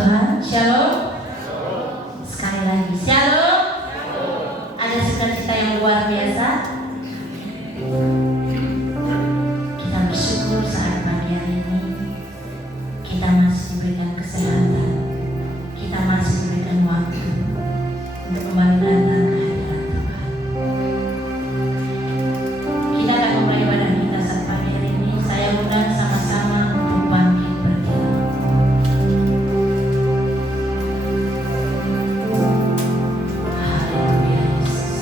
Tuhan, shalom. Sekali lagi, shalom. Ada sukacita yang luar biasa. Kita bersyukur saat pagi hari ini kita masih diberikan kesehatan, kita masih diberikan waktu untuk kembali datang ke hadirat Tuhan. Kita akan memulai ibadah kita saat pagi hari ini. Saya undang sama-sama untuk bangkit berdiri. Haleluya Yesus.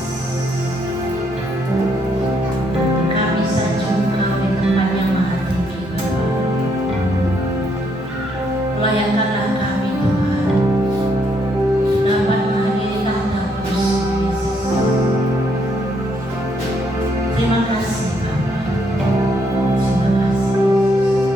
Kami sanjung Engkau di tempat yang maha tinggi Bapa. Layakkanlah kami Tuhan dapat menghadiri tahta kursi Yesus. Terima kasih Bapa. Terima kasih Yesus.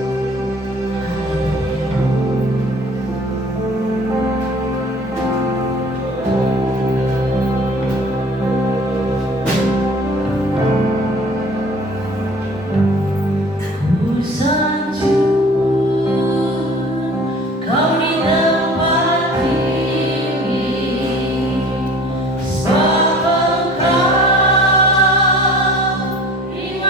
Ku sanjung Kau di tempat tinggi, sebab Engkau di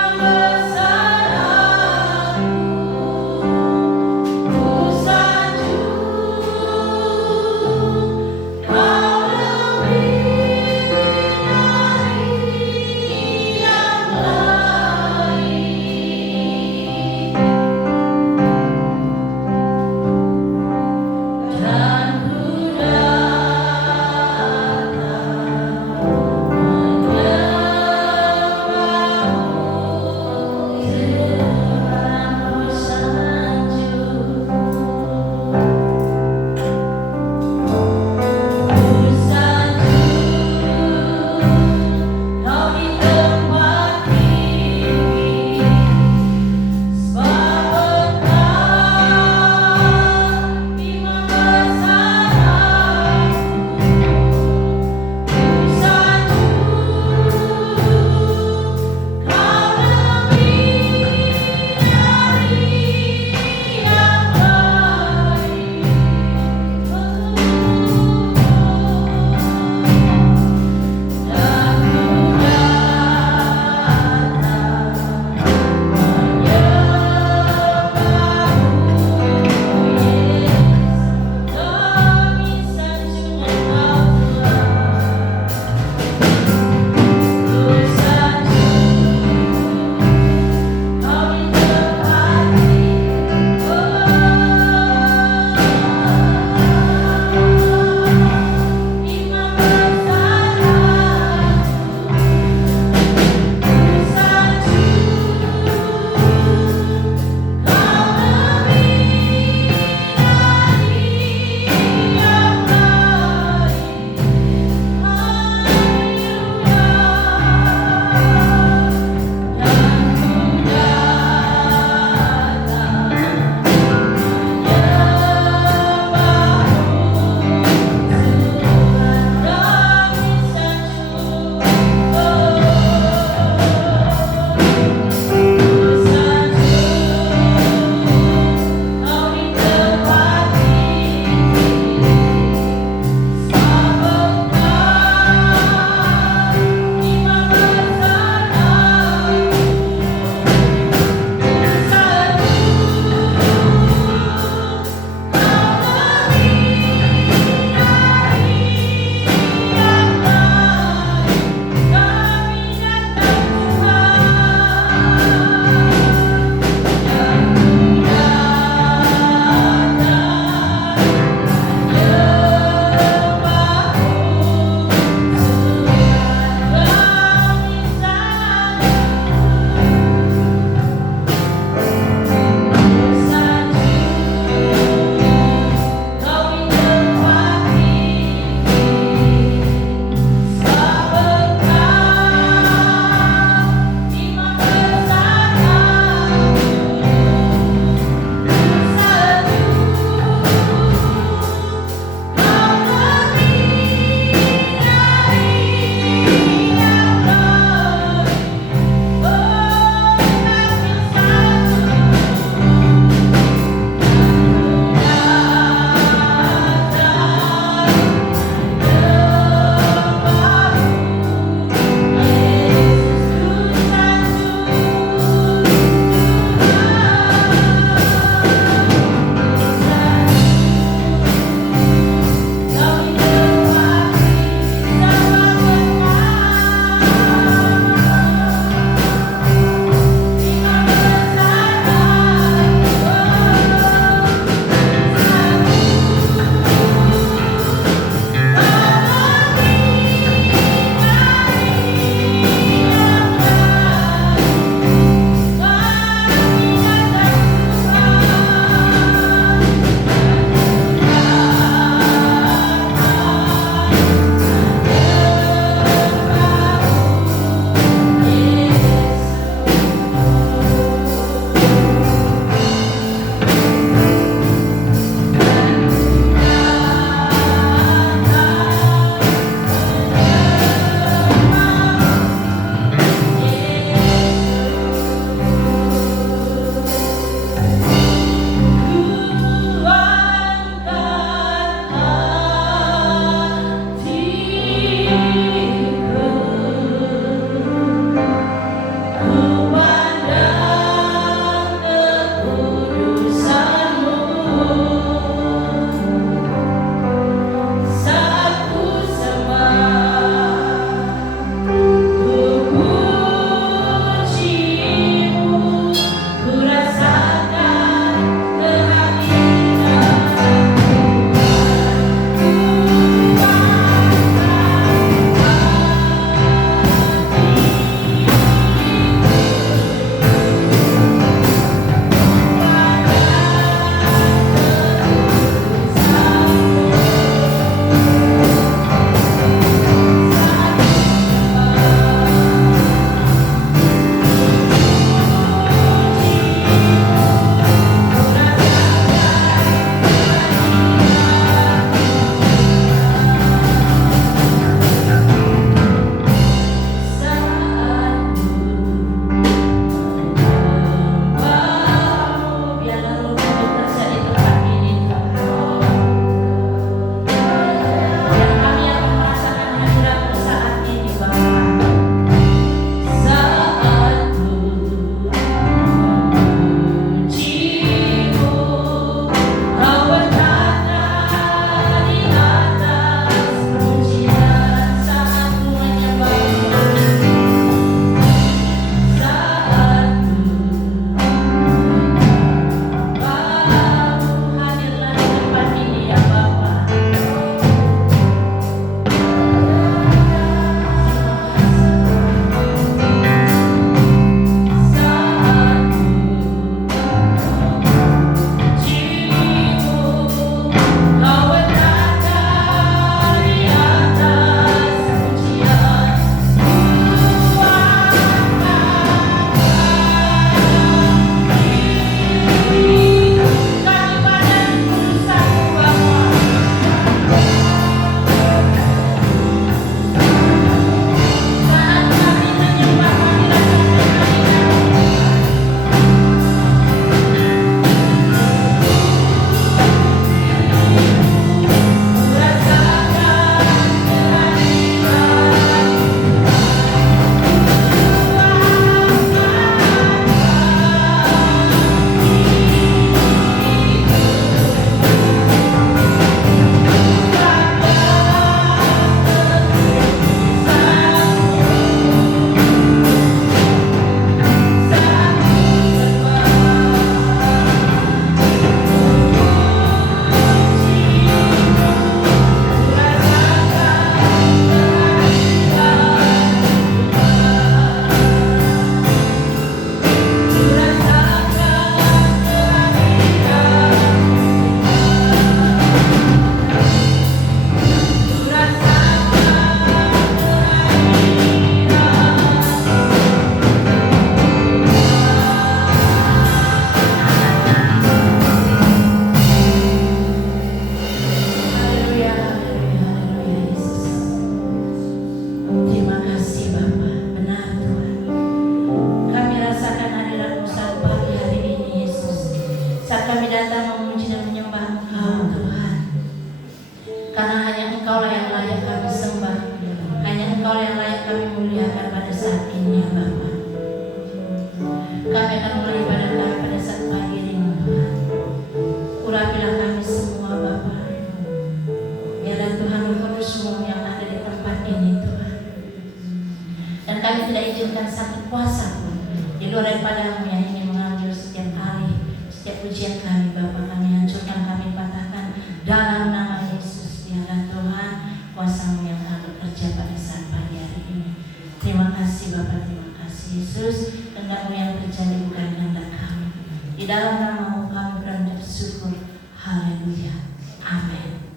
berdoa padamu yang ingin mengambil setiap hari, setiap ujian kami, Bapa, kami hancurkan, kami patahkan dalam nama Yesus. Biarlah Tuhan kuasa-Mu yang akan bekerja pada saat pagi hari ini. Terima kasih Bapa, terima kasih Yesus. Kehendak-Mu yang terjadi bukan kehendak kami. Di dalam nama-Mu kami beranggap syukur. Haleluya. Amin.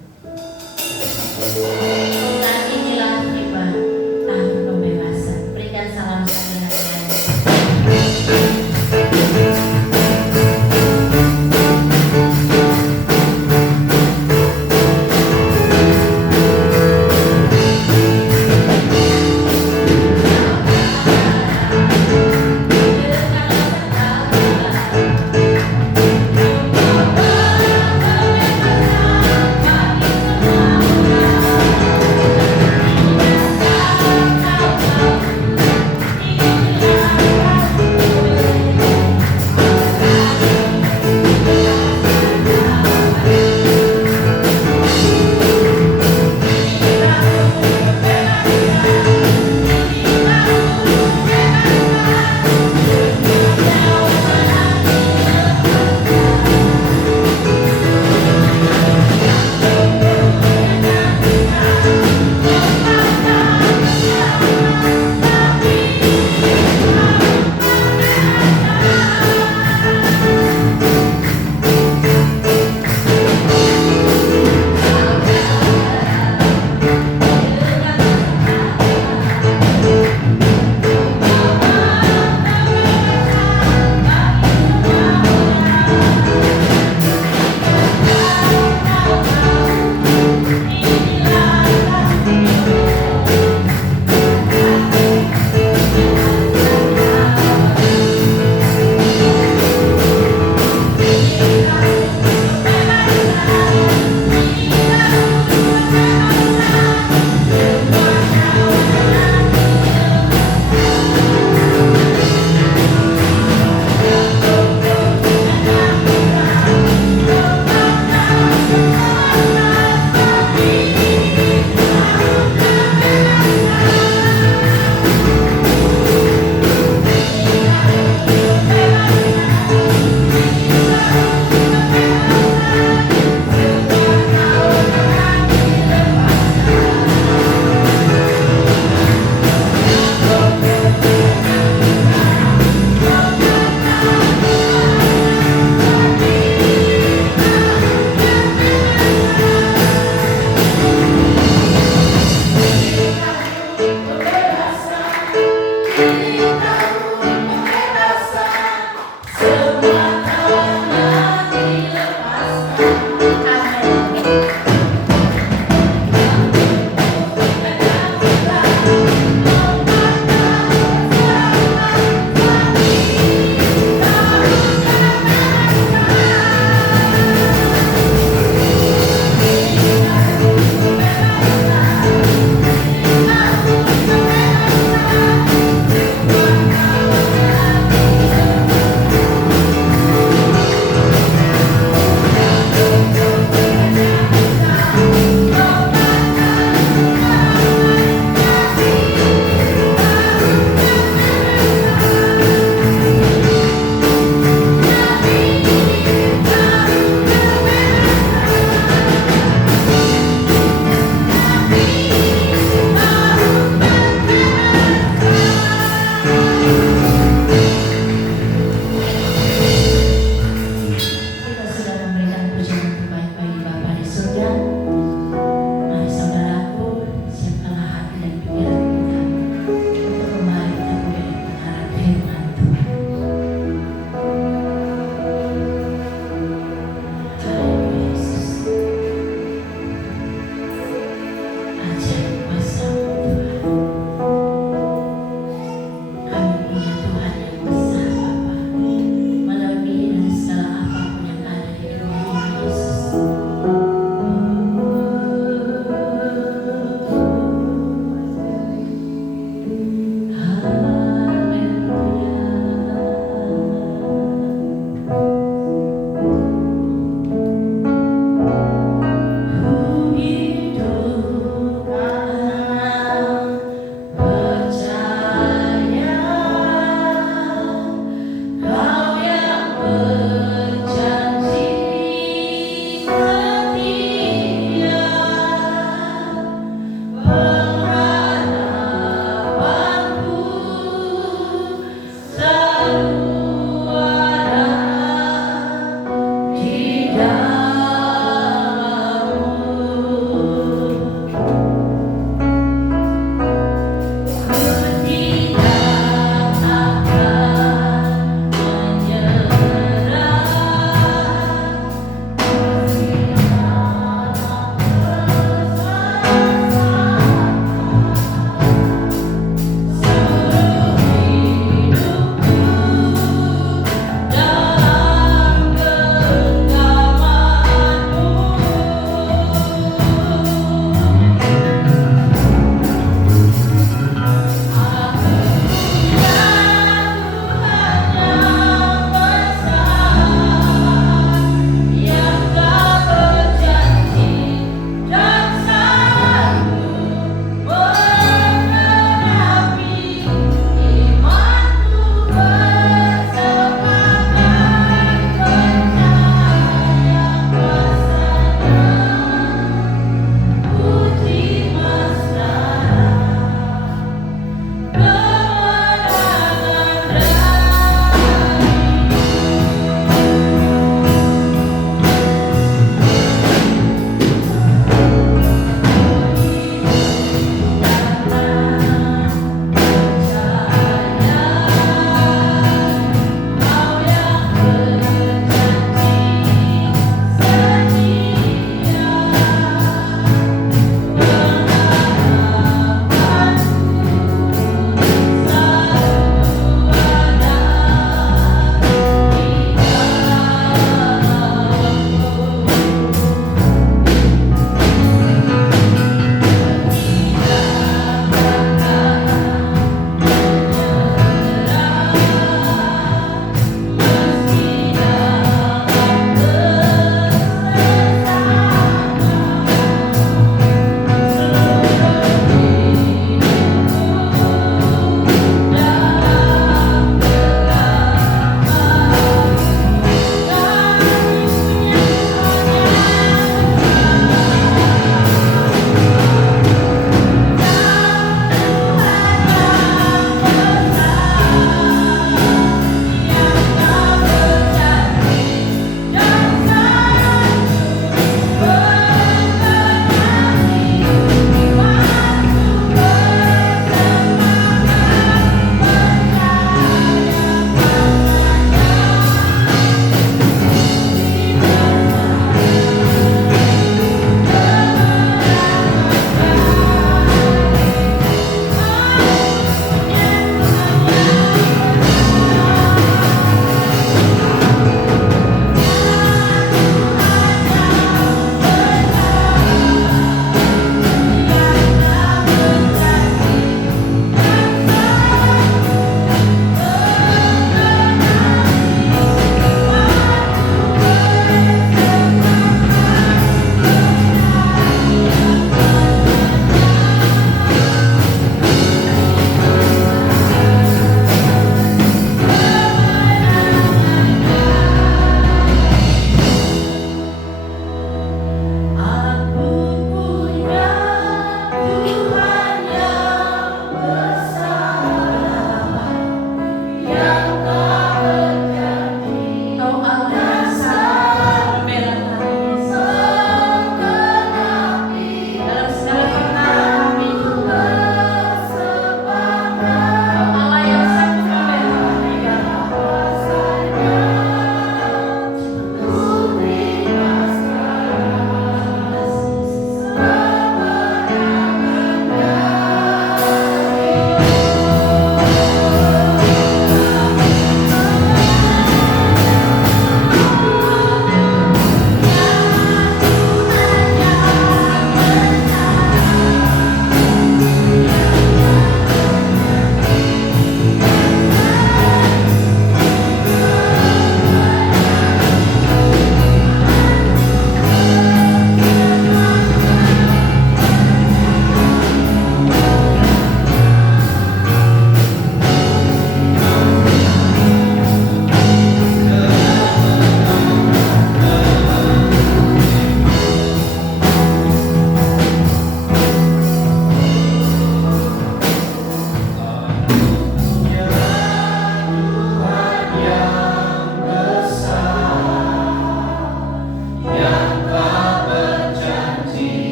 Saat inilah tiba tahun pembebasan. Berikan salam dengan Bye.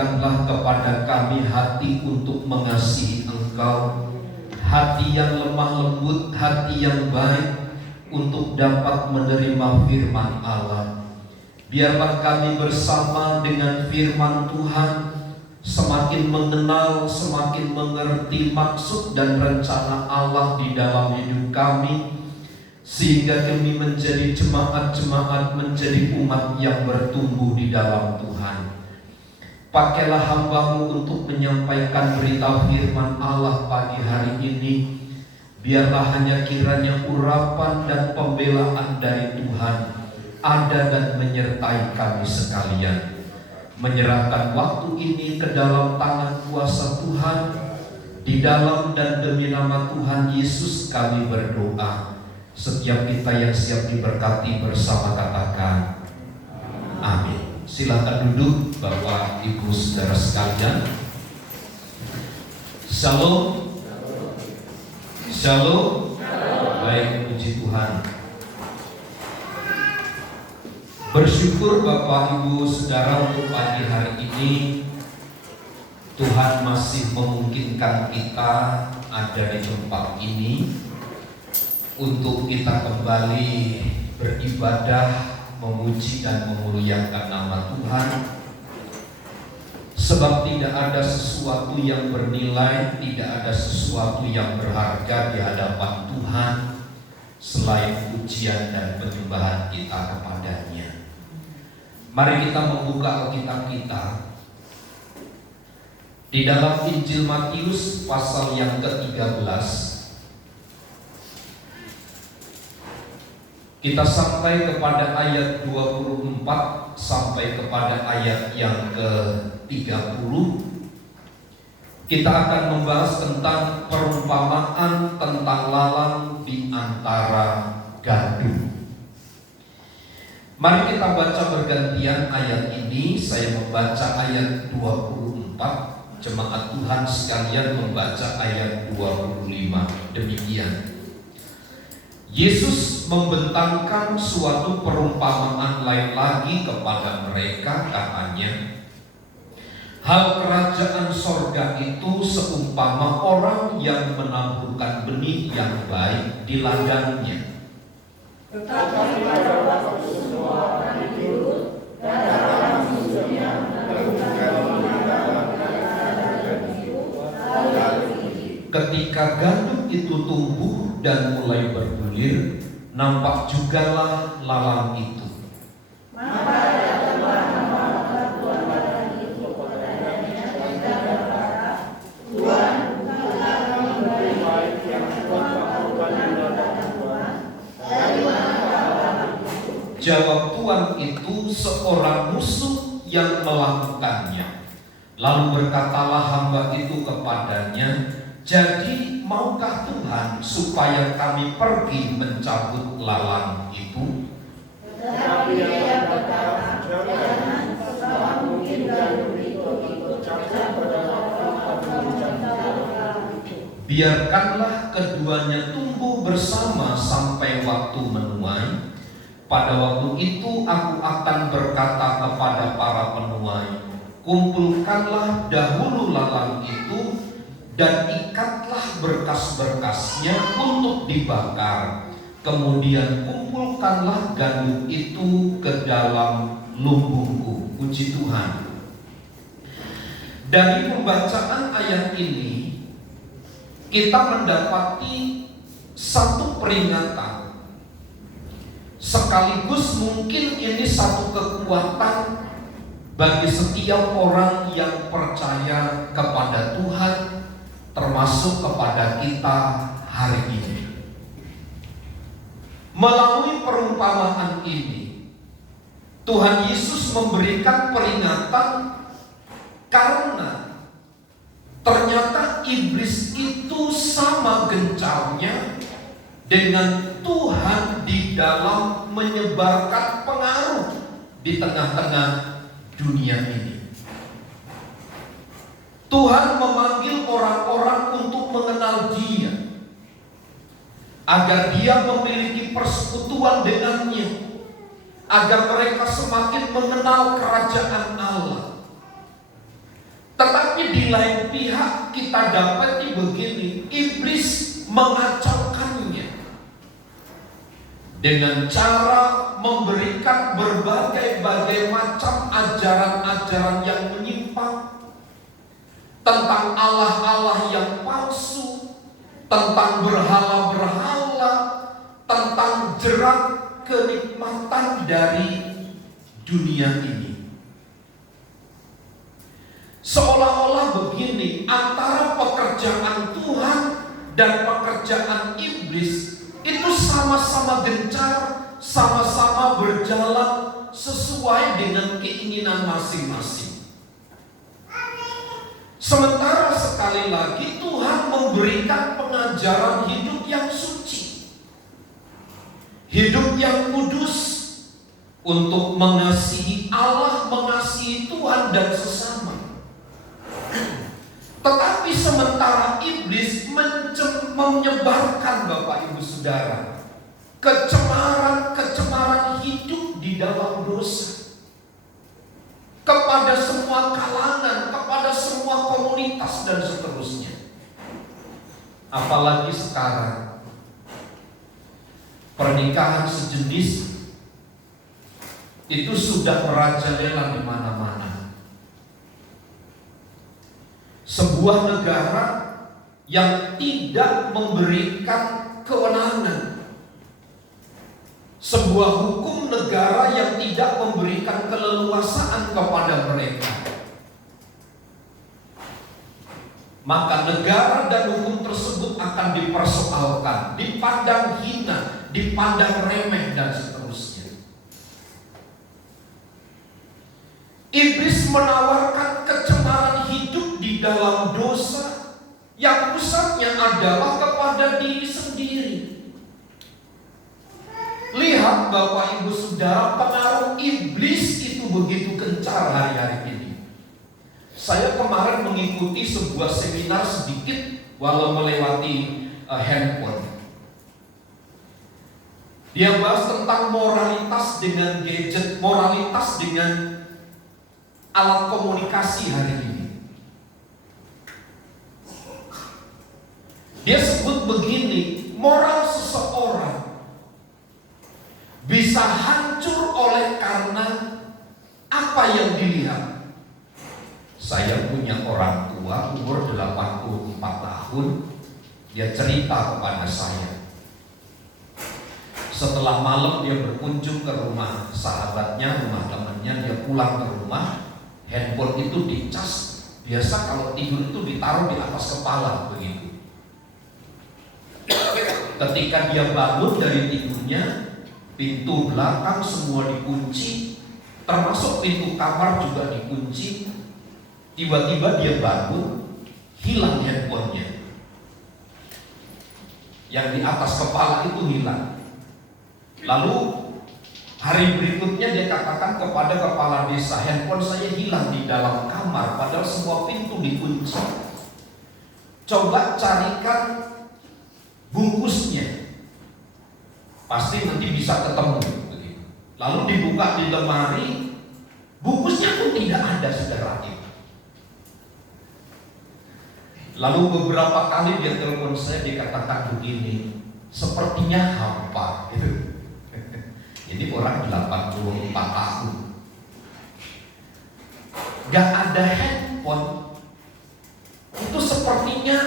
berikanlah kepada kami hati untuk mengasihi Engkau, hati yang lemah lembut, hati yang baik untuk dapat menerima firman Allah. Biarlah kami bersama dengan firman Tuhan semakin mengenal, semakin mengerti maksud dan rencana Allah di dalam hidup kami, sehingga kami menjadi jemaat-jemaat, menjadi umat yang bertumbuh di dalam Tuhan. Pakailah hamba-Mu untuk menyampaikan berita firman Allah pagi hari ini. Biarlah hanya kiranya urapan dan pembelaan dari Tuhan ada dan menyertai kami sekalian. Menyerahkan waktu ini ke dalam tangan kuasa Tuhan. Di dalam dan demi nama Tuhan Yesus kami berdoa. Setiap kita yang siap diberkati bersama katakan amin. Silakan duduk Bapak Ibu Saudara sekalian. Shalom. Shalom. Baik, puji Tuhan. Bersyukur Bapak Ibu Saudara untuk pagi hari ini Tuhan masih memungkinkan kita ada di tempat ini untuk kita kembali beribadah, memuji dan memuliakan nama Tuhan. Sebab tidak ada sesuatu yang bernilai, tidak ada sesuatu yang berharga di hadapan Tuhan selain pujian dan penyembahan kita kepadanya. Mari kita membuka Alkitab kita di dalam Injil Matius pasal yang ke-13. Kita sampai kepada ayat 24 sampai kepada ayat yang ke-30. Kita akan membahas tentang perumpamaan tentang lalang di antara gandum. Mari kita baca bergantian ayat ini. Saya membaca ayat 24, jemaat Tuhan sekalian membaca ayat 25. Demikian. Yesus membentangkan suatu perumpamaan lain lagi kepada mereka, katanya, hal kerajaan sorga itu seumpama orang yang menaburkan benih yang baik di ladangnya. Tetapi pada waktu semua orang hidup dan dalam musuhnya menemukan ketika gandum itu tumbuh dan mulai berbulir, nampak jugalah lalang itu. Maka datanglah nama tuan ladang itu kepadanya dan berkata, Tuan, bukankah kami beri baik yang Tuan lakukan di ladang Tuan? Dari manakah lalang itu? Jawab tuan itu, seorang musuh yang melakukannya. Lalu berkatalah hamba itu kepadanya, jadi maukah Tuhan supaya kami pergi mencabut lalang itu? Tetapi dia berkata, jangan, sebab mungkin gandum itu ikut cacat pada waktu kamu mencabut lalang itu. Biarkanlah keduanya tumbuh bersama sampai waktu menuai. Pada waktu itu aku akan berkata kepada para penuai, kumpulkanlah dahulu lalang itu dan ikatlah berkas-berkasnya untuk dibakar. Kemudian kumpulkanlah gandum itu ke dalam lumbungku. Puji Tuhan. Dari pembacaan ayat ini kita mendapati satu peringatan, sekaligus mungkin ini satu kekuatan bagi setiap orang yang percaya kepada Tuhan, termasuk kepada kita hari ini. Melalui perumpamaan ini, Tuhan Yesus memberikan peringatan karena ternyata iblis itu sama gencarnya dengan Tuhan di dalam menyebarkan pengaruh di tengah-tengah dunia ini. Tuhan memanggil orang-orang untuk mengenal Dia, agar Dia memiliki persekutuan dengannya, agar mereka semakin mengenal kerajaan Allah. Tetapi di lain pihak kita dapati begini, iblis mengacaukannya dengan cara memberikan berbagai macam ajaran-ajaran yang menyimpang tentang Allah-Allah yang palsu, tentang berhala-berhala, tentang jerat kenikmatan dari dunia ini. Seolah-olah begini, antara pekerjaan Tuhan dan pekerjaan iblis itu sama-sama gencar, sama-sama berjalan sesuai dengan keinginan masing-masing. Sementara sekali lagi Tuhan memberikan pengajaran hidup yang suci, hidup yang kudus, untuk mengasihi Allah, mengasihi Tuhan dan sesama. Tetapi sementara iblis menyebarkan, Bapak Ibu Saudara, kecemaran hidup di dalam dosa kepada semua kalangan, kepada semua komunitas dan seterusnya. Apalagi sekarang pernikahan sejenis itu sudah merajalela di mana-mana. Sebuah negara yang tidak memberikan kewenangan, sebuah hukum negara yang tidak memberikan keleluasaan kepada mereka, maka negara dan hukum tersebut akan dipersoalkan, dipandang hina, dipandang remeh dan seterusnya. Iblis menawarkan kecemaran hidup di dalam dosa yang pusatnya adalah kepada diri sendiri. Lihat Bapak Ibu Saudara, pengaruh iblis itu begitu gencar hari-hari ini. Saya kemarin mengikuti sebuah seminar sedikit walau melewati handphone. Dia bahas tentang moralitas dengan gadget, moralitas dengan alat komunikasi hari ini. Dia sebut begini, moral seseorang bisa hancur oleh karena apa yang dilihat. Saya punya orang tua umur 84 tahun, dia cerita kepada saya. Setelah malam dia berkunjung ke rumah sahabatnya, rumah temannya, dia pulang ke rumah. Handphone itu dicas, biasa kalau tidur itu ditaruh di atas kepala begitu. Ketika dia bangun dari tidurnya, pintu belakang semua dikunci, termasuk pintu kamar juga dikunci. Tiba-tiba dia bangun, hilang handphonenya. Yang di atas kepala itu hilang. Lalu hari berikutnya dia katakan kepada kepala desa, handphone saya hilang di dalam kamar, padahal semua pintu dikunci. Coba carikan bungkusnya, pasti nanti bisa ketemu. Lalu dibuka di lemari, bungkusnya pun tidak ada, saudara itu. Lalu beberapa kali dia telepon saya, dia katakan begini, sepertinya hampa. Jadi orang 84 tahun gak ada handphone, itu sepertinya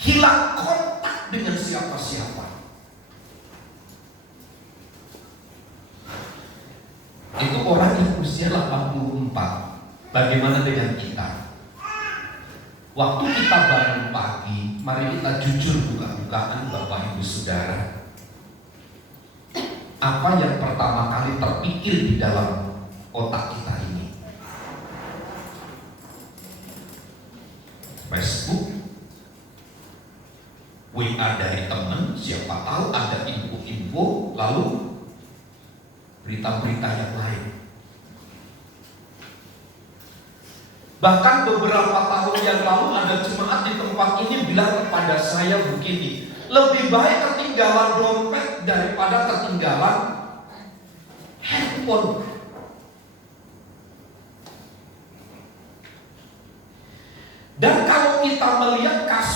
hilang kontak dengan siapa-siapa. Itu orang yang usia 84. Bagaimana dengan kita? Waktu kita bangun pagi, mari kita jujur buka-bukaan Bapak Ibu Saudara. Apa yang pertama kali terpikir di dalam otak kita ini? Facebook, WA dari teman, siapa tahu ada info-info, lalu berita-berita yang lain. Bahkan beberapa tahun yang lalu ada jemaat di tempat ini bilang kepada saya begini, lebih baik ketinggalan dompet daripada ketinggalan handphone.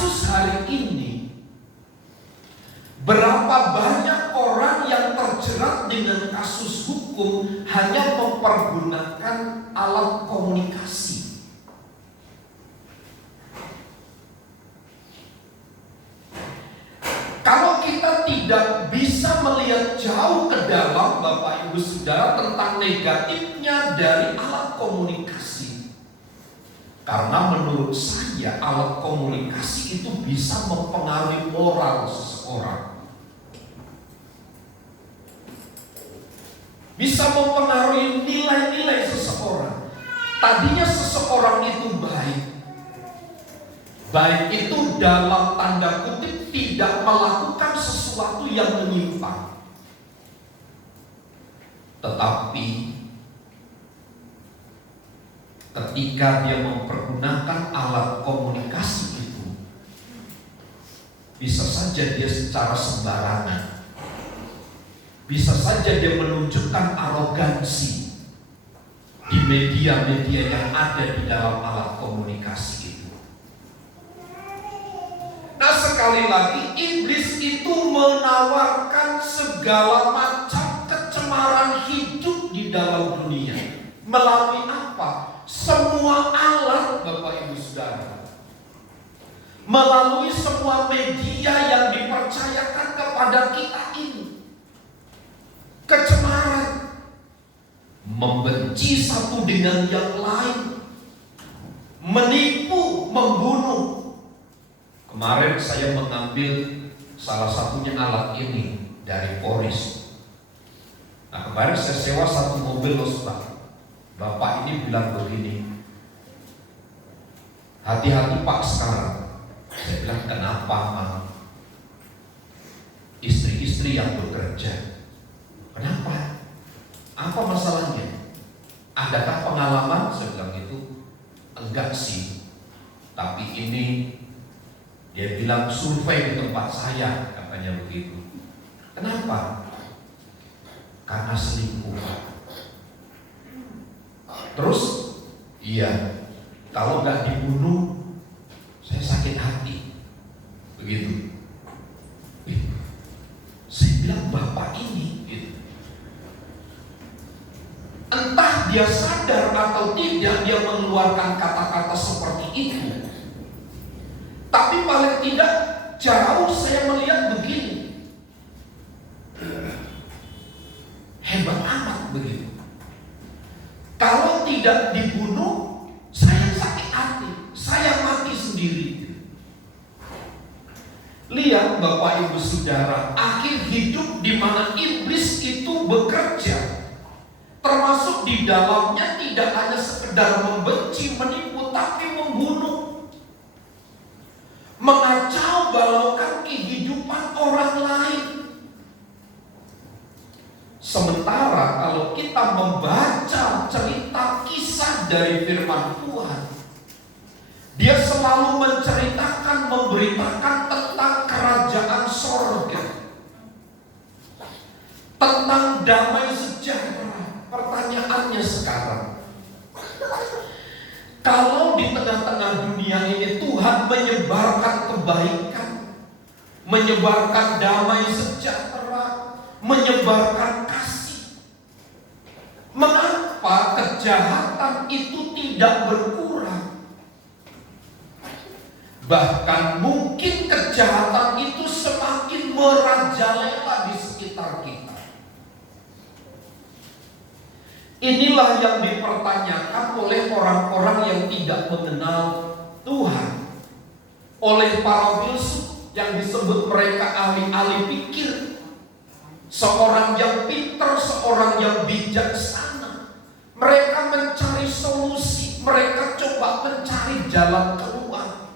kasus hari ini, berapa banyak orang yang terjerat dengan kasus hukum hanya mempergunakan alat komunikasi. Kalau kita tidak bisa melihat jauh ke dalam, Bapak Ibu Saudara, tentang negatifnya dari alat komunikasi, karena menurut saya alat komunikasi itu bisa mempengaruhi moral seseorang, bisa mempengaruhi nilai-nilai seseorang. Tadinya seseorang itu baik itu dalam tanda kutip tidak melakukan sesuatu yang menyimpang, tetapi ketika dia mempergunakan alat komunikasi itu, bisa saja dia secara sembarangan, bisa saja dia menunjukkan arogansi di media-media yang ada di dalam alat komunikasi itu. Nah, sekali lagi iblis itu menawarkan segala macam kecemaran hidup di dalam dunia. Melalui apa? Semua alat, Bapak Ibu Saudara, melalui semua media yang dipercayakan kepada kita ini. Kecemaran, membenci satu dengan yang lain, menipu, membunuh. Kemarin saya mengambil salah satunya alat ini dari Poris. Nah, kemarin saya sewa satu mobil Losbak. Bapak ini bilang begini, hati-hati Pak sekarang. Saya bilang, kenapa Mang? Istri-istri yang bekerja, kenapa? Apa masalahnya? Adakah pengalaman? Saya bilang itu, enggak sih. Tapi ini, dia bilang survei di tempat saya, katanya begitu. Kenapa? Karena selingkuh. Terus, iya, kalau nggak dibunuh, saya sakit hati. Begitu. Saya bilang, Bapak ini, gitu. Entah dia sadar atau tidak dia mengeluarkan kata-kata seperti itu. Tapi paling tidak jauh saya melihat begini. Hebat amat begitu. Kalau tidak dibunuh, saya sakit hati, saya mati sendiri. Lihat Bapak Ibu Saudara, akhir hidup di mana iblis itu bekerja, termasuk di dalamnya tidak hanya sekedar membenci, menipu, tapi membunuh, mengacau balaukan kehidupan orang lain. Sementara kalau kita membaca cerita kisah dari firman Tuhan, dia selalu menceritakan, memberitakan tentang kerajaan sorga, tentang damai sejahtera. Pertanyaannya sekarang, kalau di tengah-tengah dunia ini Tuhan menyebarkan kebaikan, menyebarkan damai sejahtera, menyebarkan kasih, mengapa kejahatan itu tidak berkurang? Bahkan mungkin kejahatan itu semakin merajalela di sekitar kita. Inilah yang dipertanyakan oleh orang-orang yang tidak mengenal Tuhan, oleh para filsuf yang disebut mereka ahli-ahli pikir. Seorang yang pintar, seorang yang bijaksana. Mereka mencari solusi, mereka coba mencari jalan keluar.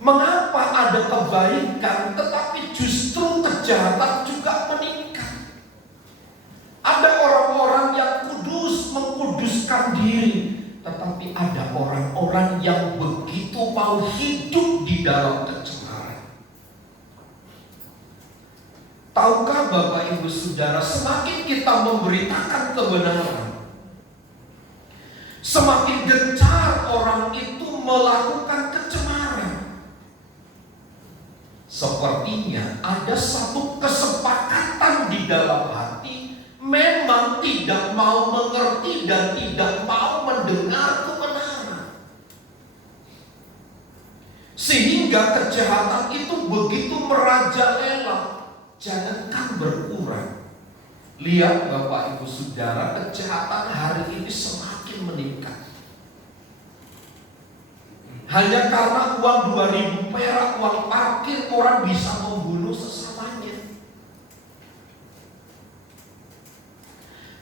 Mengapa ada kebaikan tetapi justru kejahatan juga meningkat? Ada orang-orang yang kudus, mengkuduskan diri, tetapi ada orang-orang yang begitu mau hidup di dalam kecemaran. Tahukah Bapak Ibu Saudara, semakin kita memberitakan kebenaran, semakin gencar orang itu melakukan kecemaran. Sepertinya ada satu kesepakatan di dalam hati, memang tidak mau mengerti dan tidak mau mendengar kebenaran. Sehingga kejahatan itu begitu merajalela, jangankan berkurang. Lihat Bapak Ibu Saudara, kejahatan hari ini semakin meningkat. Hanya karena uang 2.000 perak, uang parkir, orang bisa membunuh sesamanya.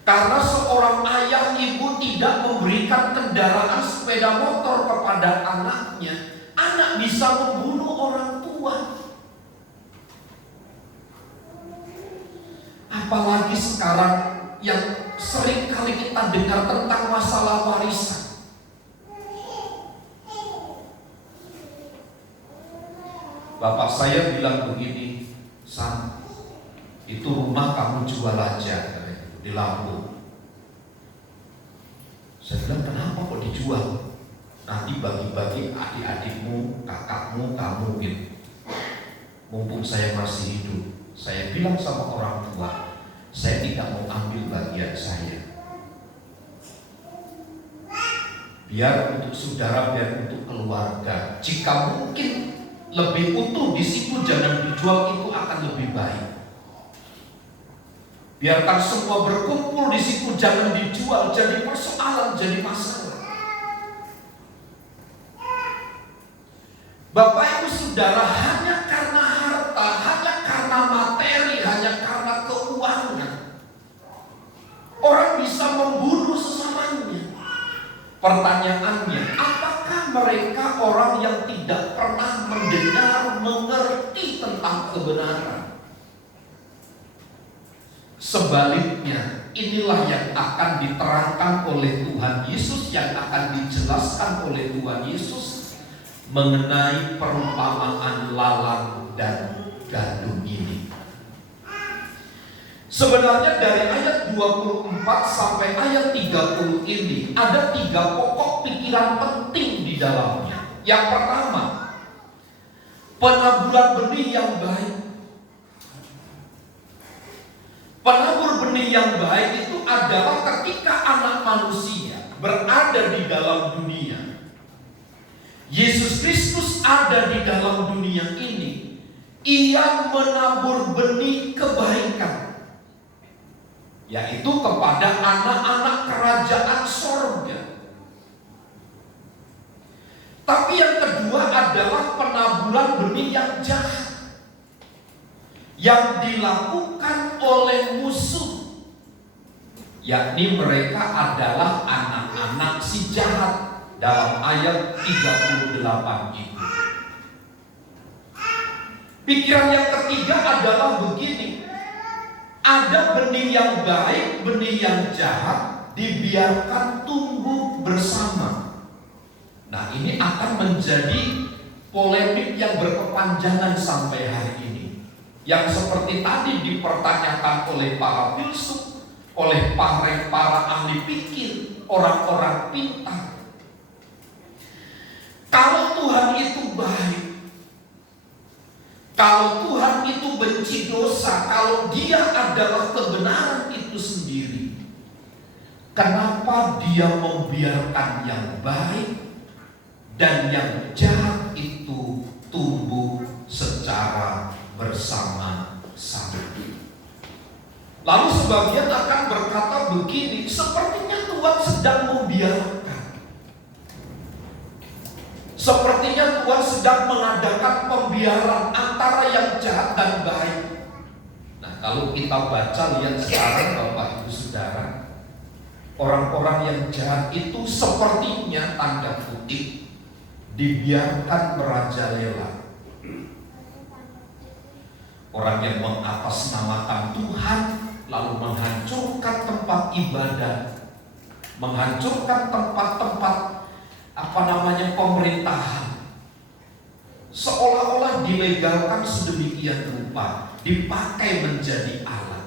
Karena seorang ayah ibu tidak memberikan kendaraan sepeda motor kepada anaknya, anak bisa membunuh orang tua. Apalagi sekarang yang sering kali kita dengar tentang masalah warisan. Bapak saya bilang begini, San, itu rumah kamu jual aja di Lampung. Saya bilang, kenapa kok dijual? Nanti bagi-bagi adik-adikmu, kakakmu, kamu gitu. Mumpung saya masih hidup. Saya bilang sama orang tua, saya tidak mau ambil bagian saya. Biar untuk saudara, biar untuk keluarga. Jika mungkin lebih utuh di situ, jangan dijual, itu akan lebih baik. Biarkan semua berkumpul di situ, jangan dijual, jadi persoalan, jadi masalah. Bapak Ibu Saudara, hanya karena harta, hanya karena materi, hanya karena keuangan, orang bisa membunuh sesamanya. Pertanyaannya, apakah mereka orang yang tidak pernah mendengar, mengerti tentang kebenaran? Sebaliknya, inilah yang akan diterangkan oleh Tuhan Yesus, yang akan dijelaskan oleh Tuhan Yesus mengenai perumpamaan lalang dan gandum ini. Sebenarnya dari ayat 24 sampai ayat 30 ini ada 3 pokok pikiran penting di dalamnya. Yang pertama, penaburan benih yang baik. Penabur benih yang baik itu adalah ketika anak manusia berada di dalam dunia. Yesus Kristus ada di dalam dunia ini. Ia menabur benih kebaikan, yaitu kepada anak-anak kerajaan sorga. Tapi yang kedua adalah penaburan benih yang jahat, yang dilakukan oleh musuh, yakni mereka adalah anak-anak si jahat dalam ayat 38 itu. Pikiran yang ketiga adalah begini, ada benih yang baik, benih yang jahat, dibiarkan tumbuh bersama. Nah, ini akan menjadi polemik yang berkepanjangan sampai hari ini, yang seperti tadi dipertanyakan oleh para filsuf, oleh para ahli pikir, orang-orang pintar. Kalau Tuhan itu baik, kalau Tuhan itu benci dosa, kalau Dia adalah kebenaran itu sendiri, kenapa Dia membiarkan yang baik dan yang jahat itu tumbuh secara bersama-sama? Lalu sebagian akan berkata begini, sepertinya Tuhan sedang membiarkan, sepertinya Tuhan sedang mengadakan pembiaran antara yang jahat dan baik. Nah, kalau kita baca, lihat sekarang Bapak Ibu Saudara, orang-orang yang jahat itu sepertinya, tanda kutip, dibiarkan merajalela. Orang yang mengatasnamakan Tuhan lalu menghancurkan tempat ibadah, menghancurkan tempat-tempat pemerintahan, seolah-olah dilegalkan sedemikian rupa, dipakai menjadi alat.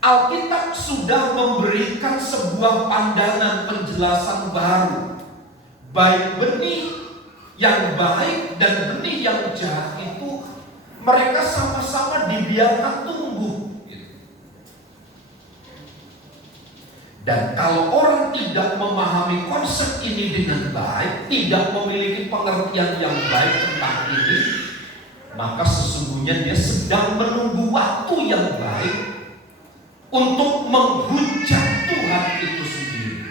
Alkitab sudah memberikan sebuah pandangan penjelasan baru, baik benih yang baik dan benih yang jahat itu mereka sama-sama dibiarkan tumbuh. Dan kalau orang tidak memahami konsep ini dengan baik, tidak memiliki pengertian yang baik tentang ini, maka sesungguhnya dia sedang menunggu waktu yang baik untuk menghujat Tuhan itu sendiri.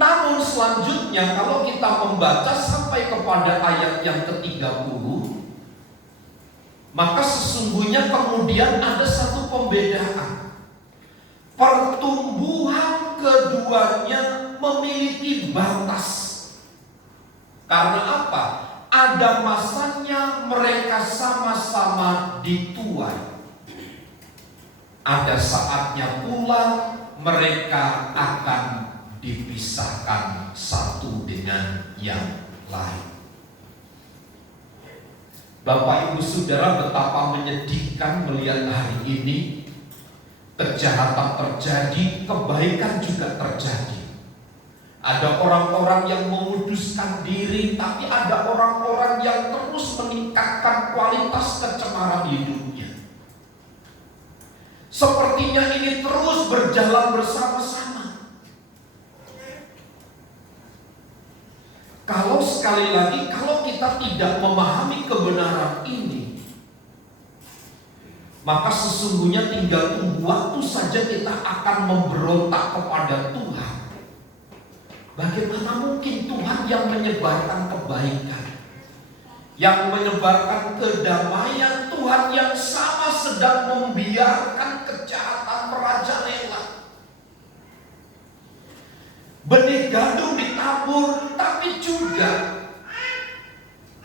Namun selanjutnya kalau kita membaca sampai kepada ayat yang ke-30, maka sesungguhnya kemudian ada satu pembedaan. Pertumbuhan keduanya memiliki batas. Karena apa? Ada masanya mereka sama-sama dituai. Ada saatnya pula mereka akan dipisahkan satu dengan yang lain. Bapak Ibu Saudara, betapa menyedihkan melihat hari ini kejahatan terjadi, kebaikan juga terjadi. Ada orang-orang yang menguduskan diri, tapi ada orang-orang yang terus meningkatkan kualitas kecemaran hidupnya. Sepertinya ini terus berjalan bersama-sama. Kalau sekali lagi, kalau kita tidak memahami kebenaran ini, maka sesungguhnya tinggal tunggu waktu saja kita akan memberontak kepada Tuhan. Bagaimana mungkin Tuhan yang menyebarkan kebaikan, yang menyebarkan kedamaian, Tuhan yang sama sedang membiarkan kejahatan merajalela. Benih gandum ditabur, tapi juga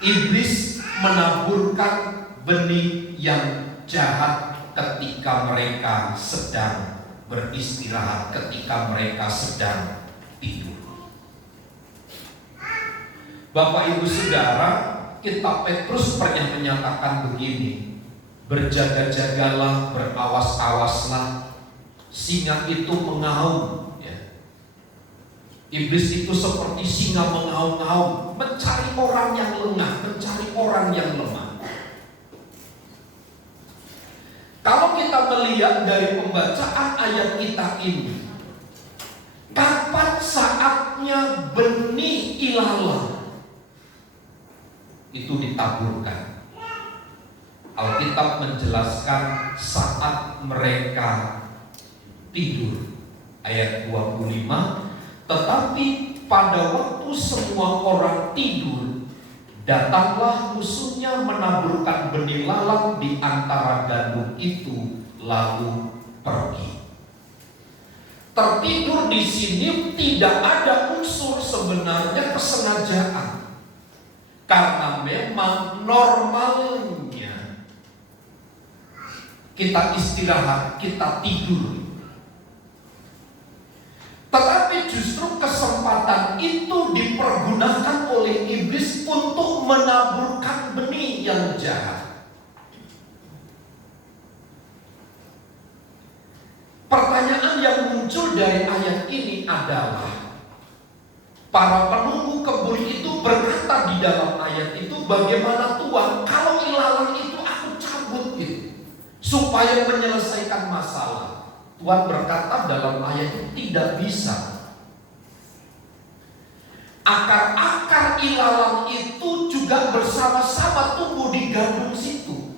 iblis menaburkan benih yang jahat ketika mereka sedang beristirahat, ketika mereka sedang tidur. Bapak Ibu Saudara, kitab Petrus pernah menyatakan begini, berjaga-jagalah, berawas-awaslah, singa itu mengaum. Iblis itu seperti singa mengaum-ngaum, mencari orang yang lengah, mencari orang yang lemah. Kalau kita melihat dari pembacaan ayat kita ini, kapan saatnya benih ilalang itu ditaburkan? Alkitab menjelaskan saat mereka tidur. Ayat 25, tetapi pada waktu semua orang tidur, datanglah musuhnya menaburkan benih lalang di antara gandum itu, lalu pergi. Tertidur di sini tidak ada unsur sebenarnya kesengajaan, karena memang normalnya kita istirahat, kita tidur. Tetapi justru kesempatan itu dipergunakan oleh iblis untuk menaburkan benih yang jahat. Pertanyaan yang muncul dari ayat ini adalah, para penunggu kebun itu berkata di dalam ayat itu, bagaimana Tuhan kalau ilalang itu aku cabut gitu, supaya menyelesaikan masalah. Tuhan berkata dalam ayat itu tidak bisa. Akar-akar ilalang itu juga bersama-sama tumbuh di gandum situ.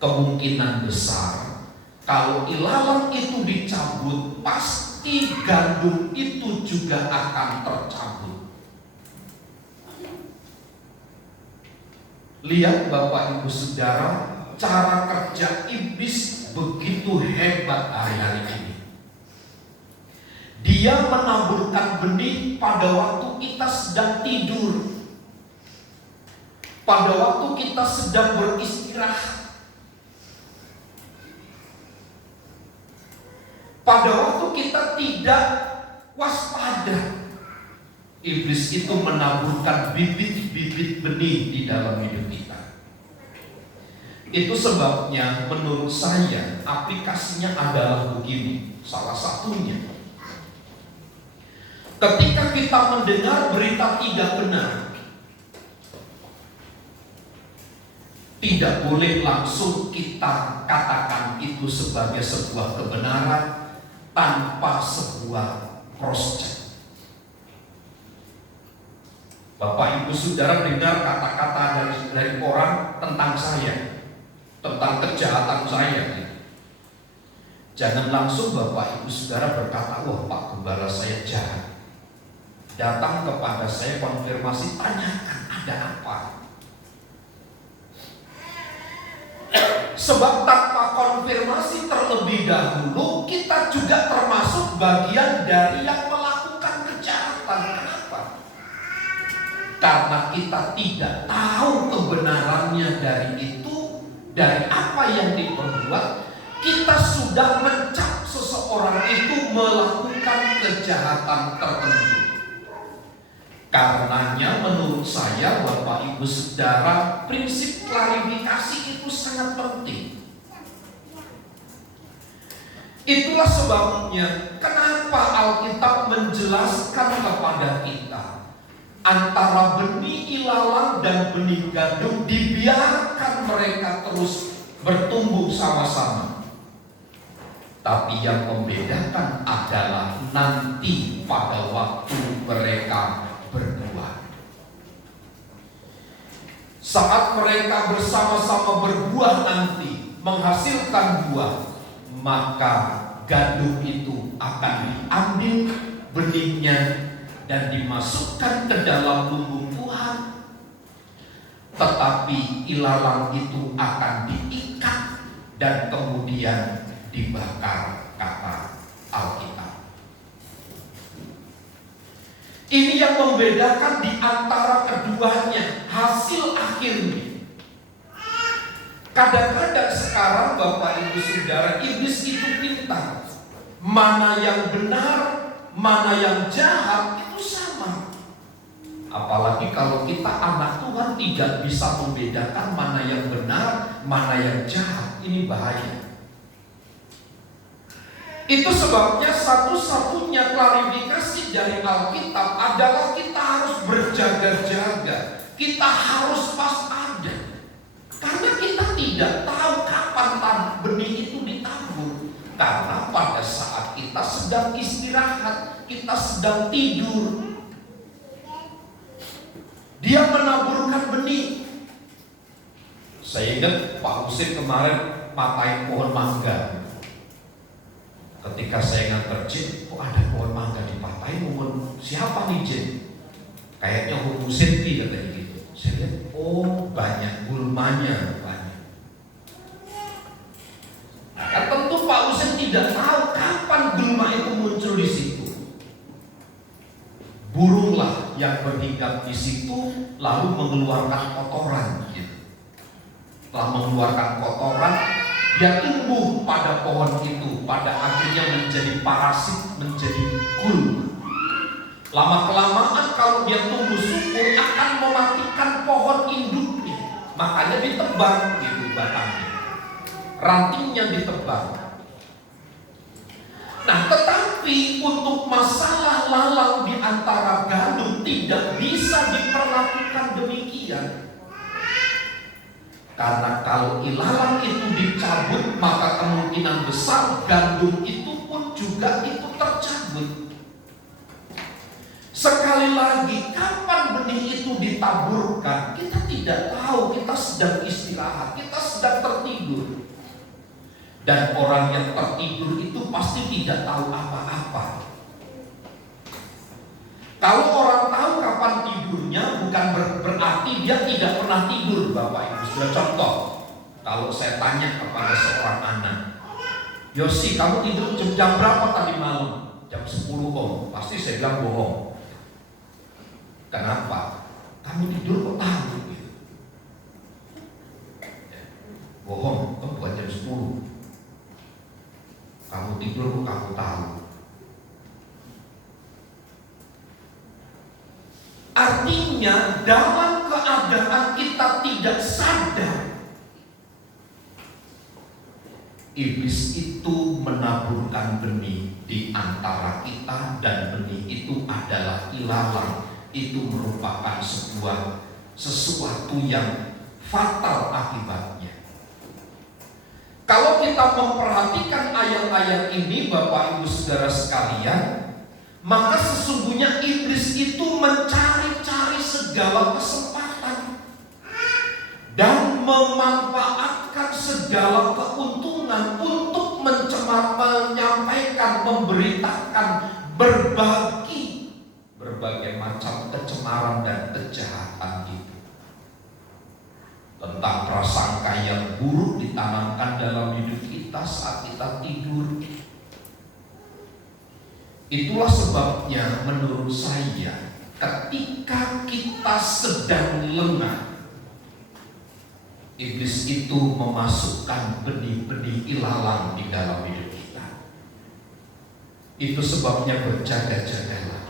Kemungkinan besar kalau ilalang itu dicabut, pasti gandum itu juga akan tercabut. Lihat Bapak Ibu Saudara, cara kerja iblis begitu hebat hari-hari ini. Dia menaburkan benih pada waktu kita sedang tidur, pada waktu kita sedang beristirahat, pada waktu kita tidak waspada. Iblis itu menaburkan bibit-bibit benih di dalam hidup kita. Itu sebabnya menurut saya aplikasinya adalah begini. Salah satunya, ketika kita mendengar berita tidak benar, tidak boleh langsung kita katakan itu sebagai sebuah kebenaran tanpa sebuah cross check. Bapak Ibu Saudara dengar kata-kata dari orang tentang saya, tentang kejahatan saya. Jangan langsung Bapak Ibu Saudara berkata, wah Pak Gembala saya jahat. Datang kepada saya konfirmasi, tanyakan ada apa. Sebab tanpa konfirmasi terlebih dahulu, kita juga termasuk bagian dari yang melakukan kejahatan. Kenapa? Karena kita tidak tahu kebenarannya dari itu, dari apa yang diperbuat, kita sudah mencap seseorang itu melakukan kejahatan tertentu. Karenanya menurut saya Bapak Ibu Saudara, prinsip klarifikasi itu sangat penting. Itulah sebabnya kenapa Alkitab menjelaskan kepada kita antara benih ilalang dan benih gandum dibiarkan mereka terus bertumbuh sama-sama. Tapi yang membedakan adalah nanti pada waktu mereka berbuah. Saat mereka bersama-sama berbuah nanti menghasilkan buah, maka gandum itu akan diambil benihnya dan dimasukkan ke dalam lumbung Tuhan. Tetapi ilalang itu akan diikat dan kemudian dibakar, kata Alkitab. Ini yang membedakan di antara keduanya, hasil akhirnya. Kadang-kadang sekarang Bapak Ibu Saudara, iblis itu pintar. Mana yang benar, mana yang jahat itu sama. Apalagi kalau kita anak Tuhan tidak bisa membedakan mana yang benar, mana yang jahat. Ini bahaya. Itu sebabnya satu-satunya klarifikasi dari Alkitab adalah kita harus berjaga-jaga. Kita harus waspada. Karena kita tidak tahu kapan benih itu ditabur. Karena pada saat kita sedang istirahat, kita sedang tidur, dia menaburkan benih. Saya ingat Pak Husin kemarin patahin pohon mangga. Ketika saya nganter Jin, kok ada pohon mangga dipatahin? Mohon siapa nih Jin? Kayaknya Humu Sinti katanya gitu. Saya lihat, oh banyak gulmanya, banyak. Nah, kan tentu Pak Husin tidak tahu kapan gulma itu muncul di situ. Burunglah yang berhinggap di situ lalu mengeluarkan kotoran. Gitu. Setelah mengeluarkan kotoran, dia tumbuh pada pohon itu, pada akhirnya menjadi parasit, menjadi gulma. Lama-kelamaan kalau dia tumbuh subur akan mematikan pohon induknya. Makanya ditebang gitu batangnya, rantingnya ditebang. Nah, tetapi untuk masalah lalang di antara gandum tidak bisa diperlakukan demikian. Karena kalau ilalang itu dicabut, maka kemungkinan besar gandum itu pun juga itu tercabut. Sekali lagi, kapan benih itu ditaburkan? Kita tidak tahu, kita sedang istirahat, kita sedang tertidur. Dan orang yang tertidur itu pasti tidak tahu apa-apa. Kalau orang tahu kapan tidurnya, bukan berarti dia tidak pernah tidur, Bapak Ibu. Sudah contoh, kalau saya tanya kepada seorang anak, Yosi, kamu tidur jam berapa tadi malam? Jam 10 om. Pasti saya bilang bohong. Kenapa? Kamu tidur kok tahu? Gitu. Bohong, kamu bukan jam 10. Kamu tidur kok kamu tahu? Artinya dalam keadaan kita tidak sadar, iblis itu menaburkan benih di antara kita, dan benih itu adalah ilalang. Itu merupakan sesuatu yang fatal akibatnya. Kalau kita memperhatikan ayat-ayat ini, Bapak Ibu Saudara sekalian, maka sesungguhnya iblis itu mencari-cari segala kesempatan dan memanfaatkan segala keuntungan untuk menyampaikan, memberitakan, berbagai macam kecemaran dan kejahatan itu. Tentang prasangka yang buruk ditanamkan dalam hidup kita saat kita tidur. Itulah sebabnya menurut saya, ketika kita sedang lengah, iblis itu memasukkan benih-benih ilalang di dalam hidup kita. Itu sebabnya berjaga-jagalah.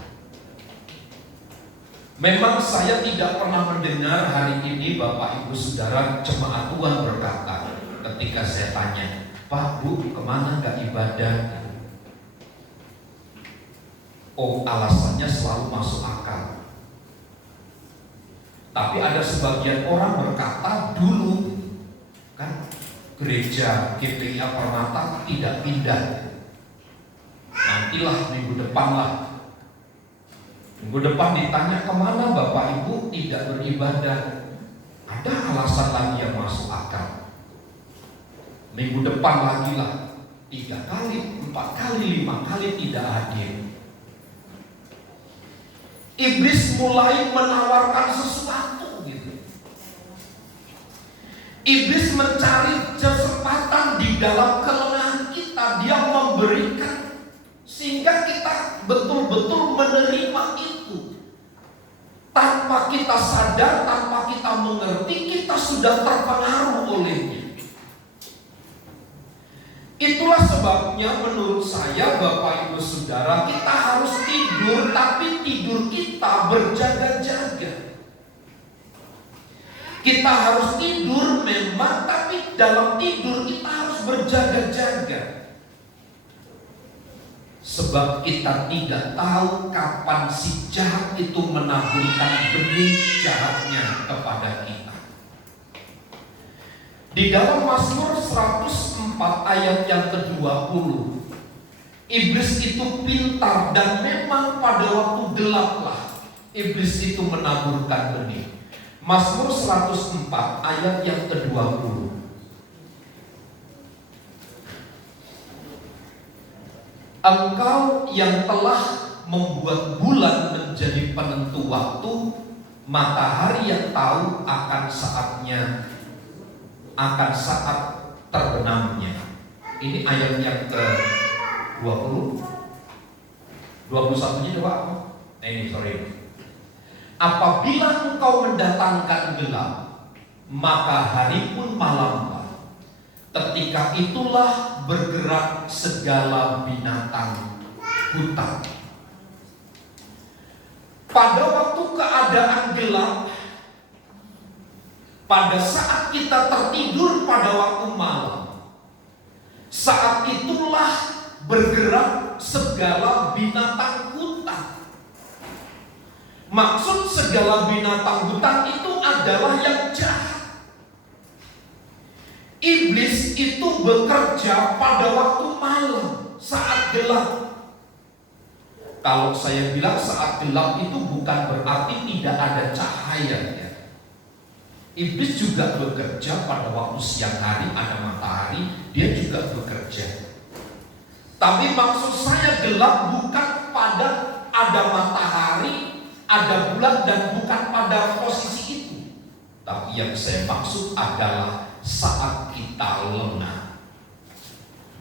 Memang saya tidak pernah mendengar hari ini Bapak Ibu Saudara jemaat Tuhan berkata, ketika saya tanya, Pak Bu, kemana gak ibadah? Oh, alasannya selalu masuk akal. Tapi ada sebagian orang berkata dulu kan gereja GPIA Permata tidak pindah. Nantilah minggu depan lah. Minggu depan ditanya kemana Bapak Ibu tidak beribadah. Ada alasan lagi yang masuk akal. Minggu depan lagi lah. 3 kali, 4 kali, 5 kali tidak hadir. Iblis mulai menawarkan sesuatu gitu. Iblis mencari kesempatan di dalam kelemahan kita. Dia memberikan sehingga kita betul-betul menerima itu. Tanpa kita sadar, tanpa kita mengerti, kita sudah terpengaruh olehnya. Itulah sebabnya menurut saya Bapak Ibu Saudara, kita harus tidur, tapi tidur kita berjaga-jaga. Kita harus tidur memang, tapi dalam tidur kita harus berjaga-jaga. Sebab kita tidak tahu kapan si jahat itu menaburkan benih jahatnya kepada kita. Di dalam Mazmur 104 ayat yang ke-20, iblis itu pintar dan memang pada waktu gelaplah iblis itu menaburkan benih. Mazmur 104 ayat yang ke-20. Engkau yang telah membuat bulan menjadi penentu waktu, matahari yang tahu akan saatnya, akan saat terbenamnya. Ini ayat yang ke-20. 21-nya coba apa? Sorry. Apabila engkau mendatangkan gelap, maka hari pun malamlah. Ketika itulah bergerak segala binatang hutan. Pada waktu keadaan gelap, pada saat kita tertidur pada waktu malam, saat itulah bergerak segala binatang hutan. Maksud segala binatang hutan itu adalah yang jahat. Iblis itu bekerja pada waktu malam, saat gelap. Kalau saya bilang saat gelap itu bukan berarti tidak ada cahaya ya. Iblis juga bekerja pada waktu siang hari, ada matahari, dia juga bekerja. Tapi maksud saya gelap bukan pada ada matahari, ada bulan, dan bukan pada posisi itu. Tapi yang saya maksud adalah saat kita lengah.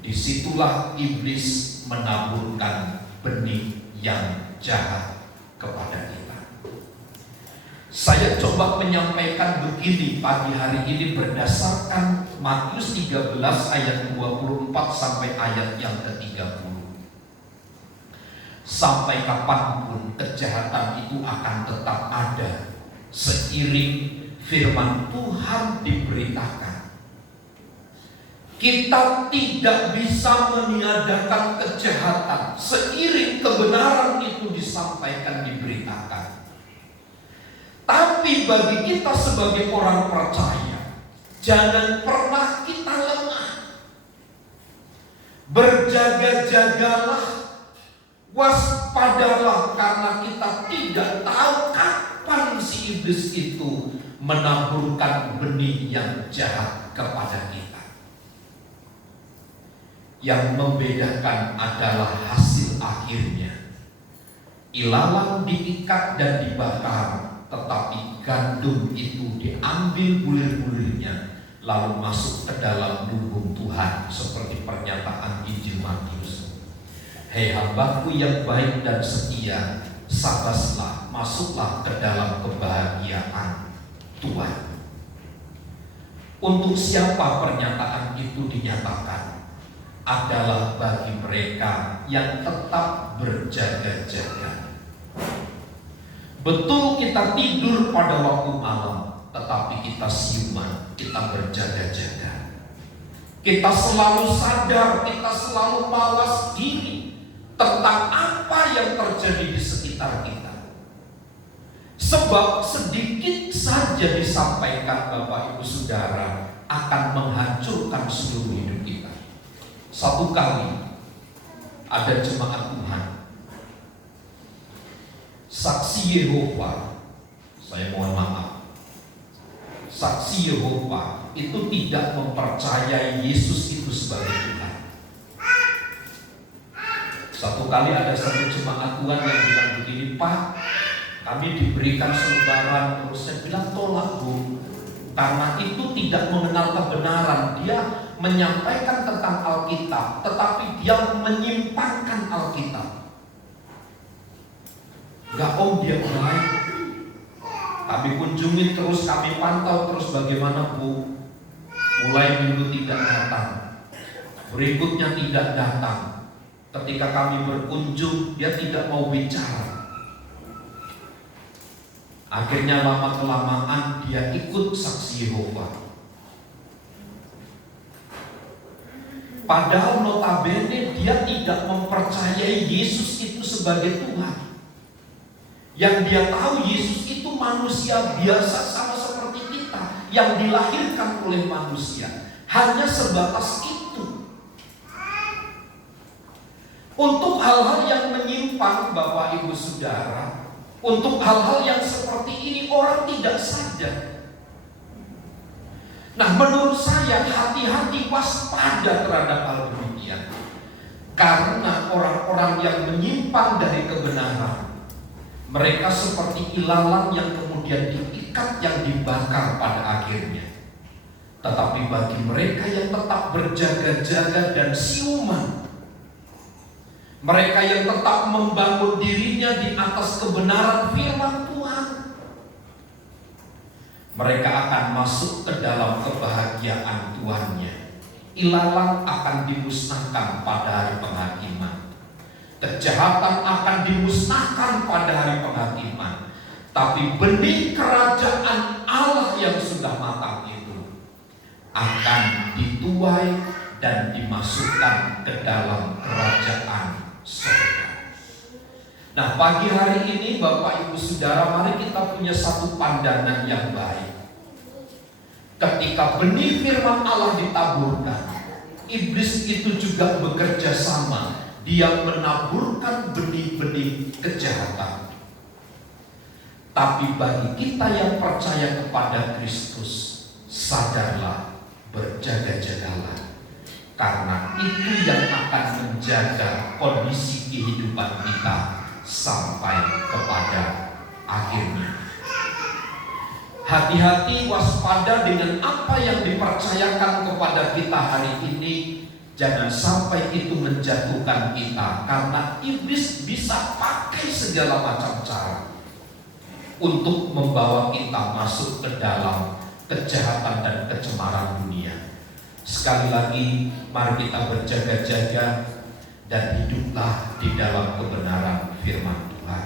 Disitulah iblis menaburkan benih yang jahat kepada kita. Saya coba menyampaikan begini pagi hari ini berdasarkan Matius 13 ayat 24 sampai ayat yang ke-30. Sampai kapanpun kejahatan itu akan tetap ada seiring firman Tuhan diberitakan. Kita tidak bisa meniadakan kejahatan seiring kebenaran itu disampaikan, diberitakan. Tapi Tetapi bagi kita sebagai orang percaya, jangan pernah kita lengah. Berjaga-jagalah, waspadalah, karena kita tidak tahu kapan si iblis itu menaburkan benih yang jahat kepada kita. Yang membedakan adalah hasil akhirnya. Ilalang diikat dan dibakar, tetapi gandum itu diambil bulir-bulirnya lalu masuk ke dalam lumbung Tuhan, seperti pernyataan Injil Matius. Hei hambaku yang baik dan setia, sabaslah, masuklah ke dalam kebahagiaan Tuhan. Untuk siapa pernyataan itu dinyatakan? Adalah bagi mereka yang tetap berjaga-jaga. Betul kita tidur pada waktu malam, tetapi kita siuman, kita berjaga-jaga. Kita selalu sadar, kita selalu mawas diri tentang apa yang terjadi di sekitar kita. Sebab sedikit saja disampaikan Bapak Ibu Saudara akan menghancurkan seluruh hidup kita. Satu kali ada jemaat Tuhan, saksi Yehova, saya mohon maaf, saksi Yehova itu tidak mempercayai Yesus itu sebagai Tuhan. Satu kali ada satu jemaat Tuhan yang bilang begini, Pak, kami diberikan selebaran, terus saya bilang tolak Bu, karena itu tidak mengenal kebenaran. Dia menyampaikan tentang Alkitab, tetapi dia menyimpangkan Alkitab. Enggak om, dia baik. Kami kunjungi terus, kami pantau terus bagaimana Bu. Mulai minggu tidak datang, berikutnya tidak datang. Ketika kami berkunjung, dia tidak mau bicara. Akhirnya lama-kelamaan dia ikut saksi Yehova. Padahal notabene dia tidak mempercayai Yesus itu sebagai Tuhan. Yang dia tahu Yesus itu manusia biasa sama seperti kita, yang dilahirkan oleh manusia. Hanya sebatas itu. Untuk hal-hal yang menyimpang Bapak Ibu Saudara, untuk hal-hal yang seperti ini orang tidak sadar. Nah, menurut saya hati-hati, waspada terhadap hal demikian. Karena orang-orang yang menyimpang dari kebenaran, mereka seperti ilalang yang kemudian diikat, yang dibakar pada akhirnya. Tetapi bagi mereka yang tetap berjaga-jaga dan siuman, mereka yang tetap membangun dirinya di atas kebenaran firman Tuhan, mereka akan masuk ke dalam kebahagiaan Tuhannya. Ilalang akan dimusnahkan pada hari penghakiman. Kejahatan akan dimusnahkan pada hari penghakiman. Tapi benih kerajaan Allah yang sudah matang itu akan dituai dan dimasukkan ke dalam kerajaan surga. Nah, pagi hari ini Bapak Ibu Saudara, mari kita punya satu pandangan yang baik. Ketika benih firman Allah ditaburkan, iblis itu juga bekerja sama. Dia menaburkan benih-benih kejahatan. Tapi bagi kita yang percaya kepada Kristus, sadarlah, berjaga-jagalah. Karena itu yang akan menjaga kondisi kehidupan kita sampai kepada akhirnya. Hati-hati, waspada dengan apa yang dipercayakan kepada kita hari ini. Jangan sampai itu menjatuhkan kita, karena iblis bisa pakai segala macam cara untuk membawa kita masuk ke dalam kejahatan dan kecemaran dunia. Sekali lagi, mari kita berjaga-jaga dan hiduplah di dalam kebenaran firman Tuhan.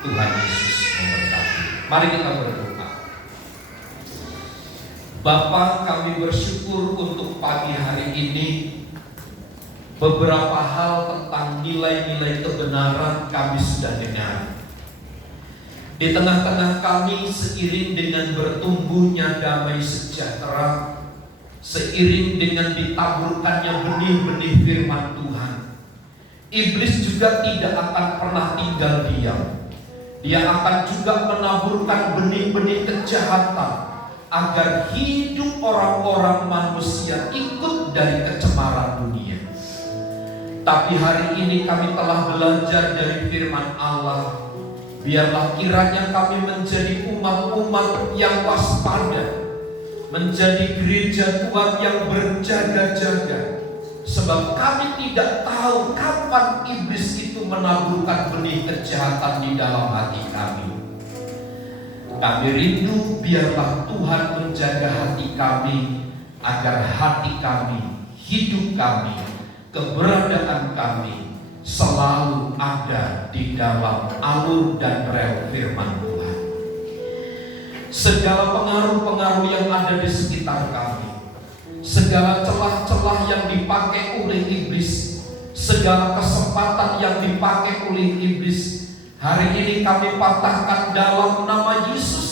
Tuhan Yesus memberkati. Mari kita berdoa. Bapa, kami bersyukur untuk pagi hari ini. Beberapa hal tentang nilai-nilai kebenaran kami sudah dengar. Di tengah-tengah kami, seiring dengan bertumbuhnya damai sejahtera, seiring dengan ditaburkannya benih-benih firman Tuhan, iblis juga tidak akan pernah tinggal diam. Dia akan juga menaburkan benih-benih kejahatan agar hidup orang-orang manusia ikut dari kecemaran dunia. Tapi hari ini kami telah belajar dari firman Allah. Biarlah kiranya kami menjadi umat-umat yang waspada, menjadi gereja Tuhan yang berjaga-jaga, sebab kami tidak tahu kapan iblis itu menaburkan benih kejahatan di dalam hati kami. Kami rindu biarlah Tuhan menjaga hati kami, agar hati kami, hidup kami, keberadaan kami selalu ada di dalam alur dan rel firman Tuhan. Segala pengaruh-pengaruh yang ada di sekitar kami, segala celah-celah yang dipakai oleh iblis, segala kesempatan yang dipakai oleh iblis, hari ini kami patahkan dalam nama Yesus.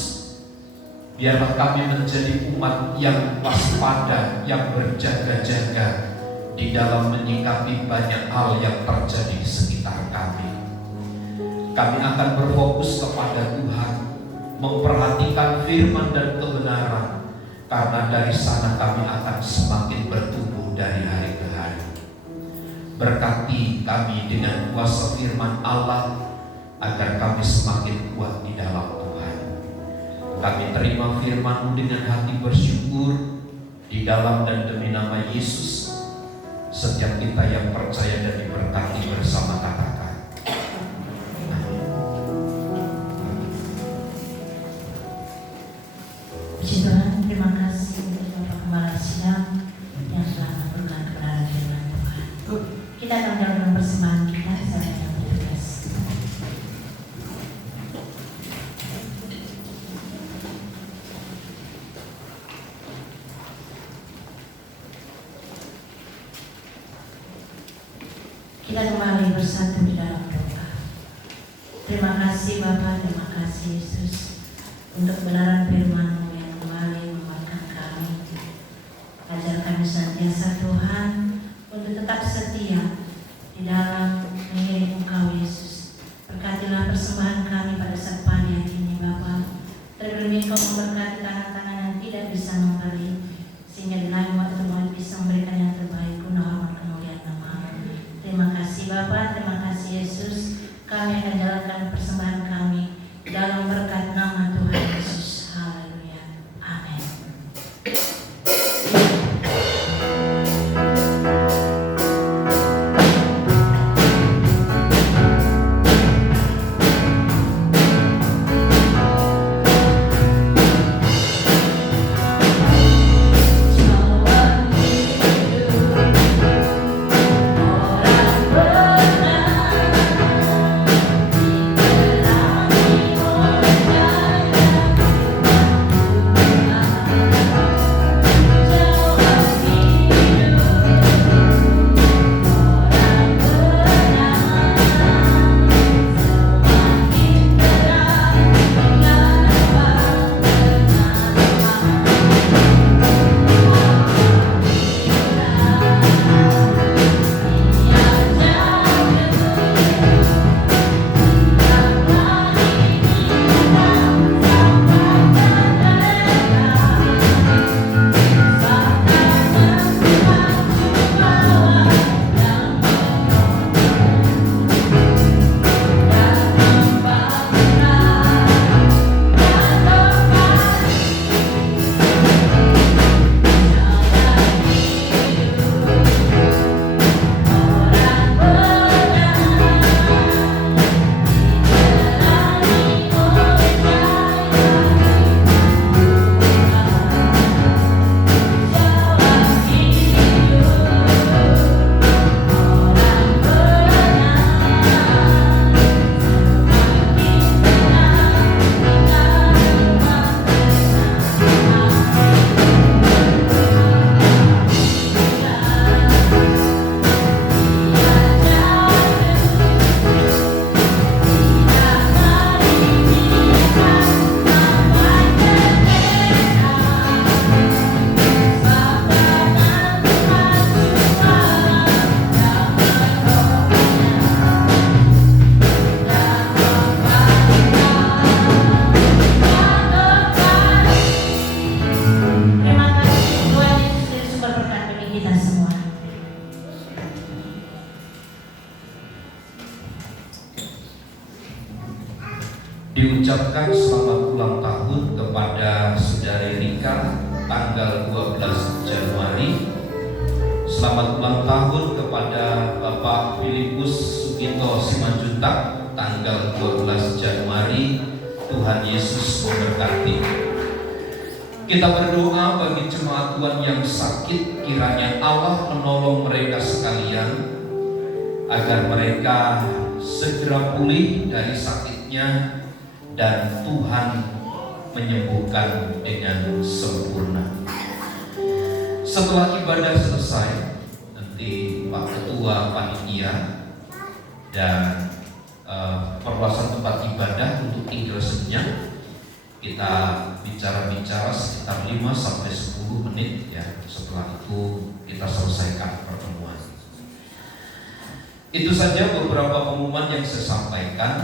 Biarlah kami menjadi umat yang waspada, yang berjaga-jaga di dalam menyikapi banyak hal yang terjadi di sekitar kami. Kami akan berfokus kepada Tuhan, memperhatikan firman dan kebenaran, karena dari sana kami akan semakin bertumbuh dari hari ke hari. Berkati kami dengan kuasa firman Allah, agar kami semakin kuat di dalam Tuhan. Kami terima firman-Mu dengan hati bersyukur, di dalam dan demi nama Yesus. Setiap kita yang percaya dan diberkati bersama katakan amin. Puji Tuhan, terima kasih untuk Bapak Gembala Sidang yang telah memberikan kebenaran firman Tuhan. Kita akan melakukan persembahan kita secara yang bertugas. Kita kembali bersatu di dalam doa. Terima kasih Bapa, terima kasih Yesus untuk kebenaran firman-Mu yang kembali menguatkan kami. Ajar kami senantiasa Tuhan untuk tetap setia di dalam mengiring Engkau Yesus. Berkatilah persembahan kami pada saat pagi hari ini Bapa. Terlebih Engkau memberkati tangan-tangan yang tidak bisa memberi, sehingga di lain waktu kami bisa memberikan yang terbaik guna hormat kemuliaan nama-Mu. Terima kasih Bapa, terima kasih Yesus. Kami akan jalankan persembahan kami dalam berkat nama Tuhan Yesus. Haleluya. Amin. diucapkan selamat ulang tahun kepada Saudari Rika tanggal 12 Januari. Selamat ulang tahun kepada Bapak Filipus Sugito Simanjuntak tanggal 12 Januari. Tuhan Yesus memberkati. Kita berdoa bagi jemaat Tuhan yang sakit, kiranya Allah menolong mereka sekalian agar mereka segera pulih dari sakitnya dan Tuhan menyembuhkan dengan sempurna. Setelah ibadah selesai, nanti Pak Ketua Panitia dan perluasan tempat ibadah untuk tinggal sejenak, kita bicara-bicara sekitar 5-10 menit ya. Setelah itu kita selesaikan pertemuan. Itu saja beberapa pengumuman yang saya sampaikan.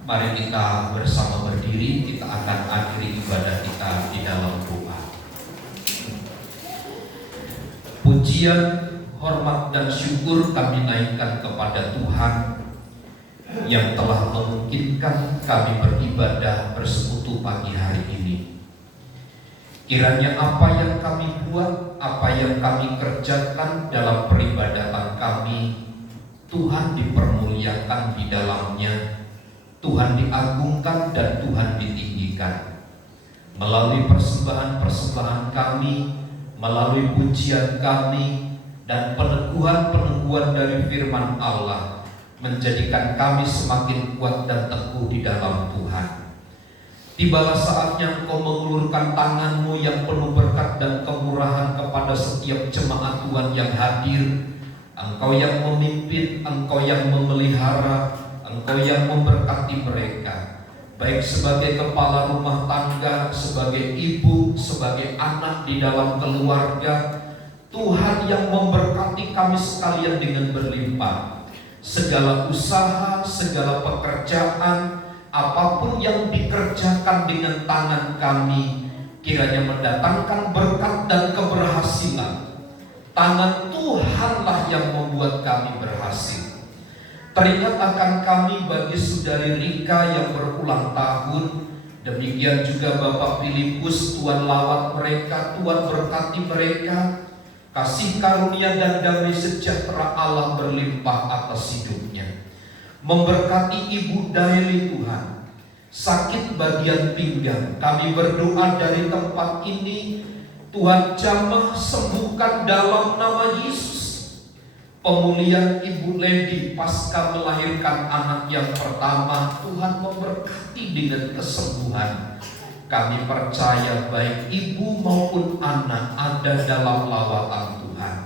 Mari kita bersama berdiri, kita akan akhiri ibadah kita di dalam doa. Pujian, hormat dan syukur kami naikkan kepada Tuhan yang telah memungkinkan kami beribadah bersekutu pagi hari ini. Kiranya apa yang kami buat, apa yang kami kerjakan dalam peribadatan kami, Tuhan dipermuliakan di dalamnya, Tuhan diagungkan dan Tuhan ditinggikan. Melalui persembahan-persembahan kami, melalui pujian kami, dan peneguhan-peneguhan dari firman Allah, menjadikan kami semakin kuat dan teguh di dalam Tuhan. Tibalah saatnya Engkau mengulurkan tangan-Mu yang penuh berkat dan kemurahan kepada setiap jemaat Tuhan yang hadir. Engkau yang memimpin, Engkau yang memelihara, Engkau yang memberkati mereka, baik sebagai kepala rumah tangga, sebagai ibu, sebagai anak di dalam keluarga. Tuhan yang memberkati kami sekalian dengan berlimpah. Segala usaha, segala pekerjaan, apapun yang dikerjakan dengan tangan kami, kiranya mendatangkan berkat dan keberhasilan. Tangan Tuhanlah yang membuat kami berhasil. Teringat akan kami bagi Saudari Rika yang berulang tahun. Demikian juga Bapak Filipus, Tuhan lawat mereka, Tuhan berkati mereka. Kasih karunia dan damai sejahtera Allah berlimpah atas hidupnya. Memberkati Ibu Daeli Tuhan, sakit bagian pinggang, kami berdoa dari tempat ini, Tuhan jamah sembuhkan dalam nama Yesus. Pemulihan Ibu Lady pasca melahirkan anak yang pertama, Tuhan memberkati dengan kesembuhan. Kami percaya baik ibu maupun anak ada dalam lawatan Tuhan.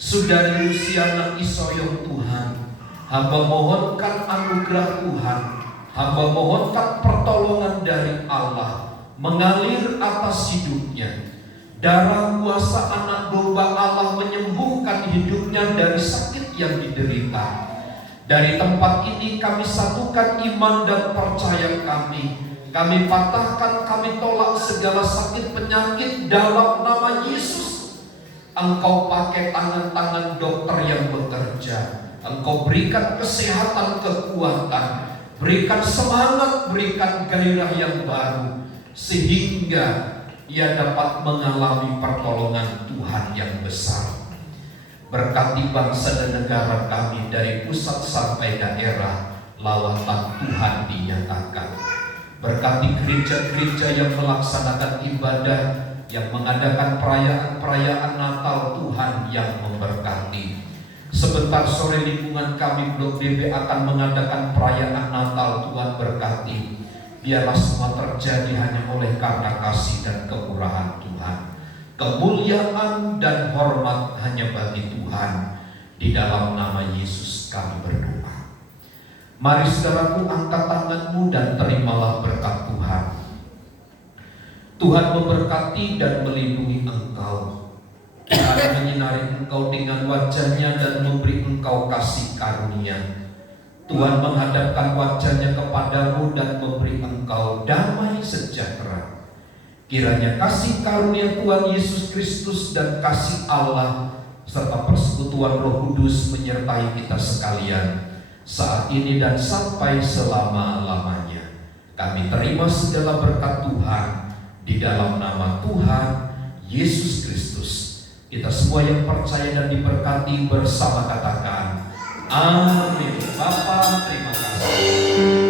Saudari Luciana Isoyong Tuhan, hamba mohonkan anugerah Tuhan, hamba mohonkan pertolongan dari Allah mengalir atas hidupnya. Darah kuasa anak domba Allah menyembuhkan hidupnya dari sakit yang diderita. Dari tempat ini kami satukan iman dan percaya kami. Kami patahkan, kami tolak segala sakit penyakit dalam nama Yesus. Engkau pakai tangan-tangan dokter yang bekerja. Engkau berikan kesehatan, kekuatan, berikan semangat, berikan gairah yang baru, sehingga ia dapat mengalami pertolongan Tuhan yang besar. Berkati bangsa dan negara kami dari pusat sampai daerah, lawatan Tuhan dinyatakan. Berkati gereja-gereja yang melaksanakan ibadah, yang mengadakan perayaan-perayaan Natal, Tuhan yang memberkati. Sebentar sore lingkungan kami Blok DB akan mengadakan perayaan Natal, Tuhan berkati. Biarlah semua terjadi hanya oleh karena kasih dan kemurahan Tuhan. Kemuliaan dan hormat hanya bagi Tuhan. Di dalam nama Yesus kami berdoa. Mari saudaraku, angkat tanganmu dan terimalah berkat Tuhan. Tuhan memberkati dan melindungi engkau. Tuhan menyinari engkau dengan wajahnya dan memberi engkau kasih karunia. Tuhan menghadapkan wajahnya kepadamu dan memberi engkau damai sejahtera. Kiranya kasih karunia Tuhan Yesus Kristus dan kasih Allah serta persekutuan Roh Kudus menyertai kita sekalian saat ini dan sampai selama-lamanya. Kami terima segala berkat Tuhan di dalam nama Tuhan Yesus Kristus. Kita semua yang percaya dan diberkati bersama katakan amin. Bapa, terima kasih.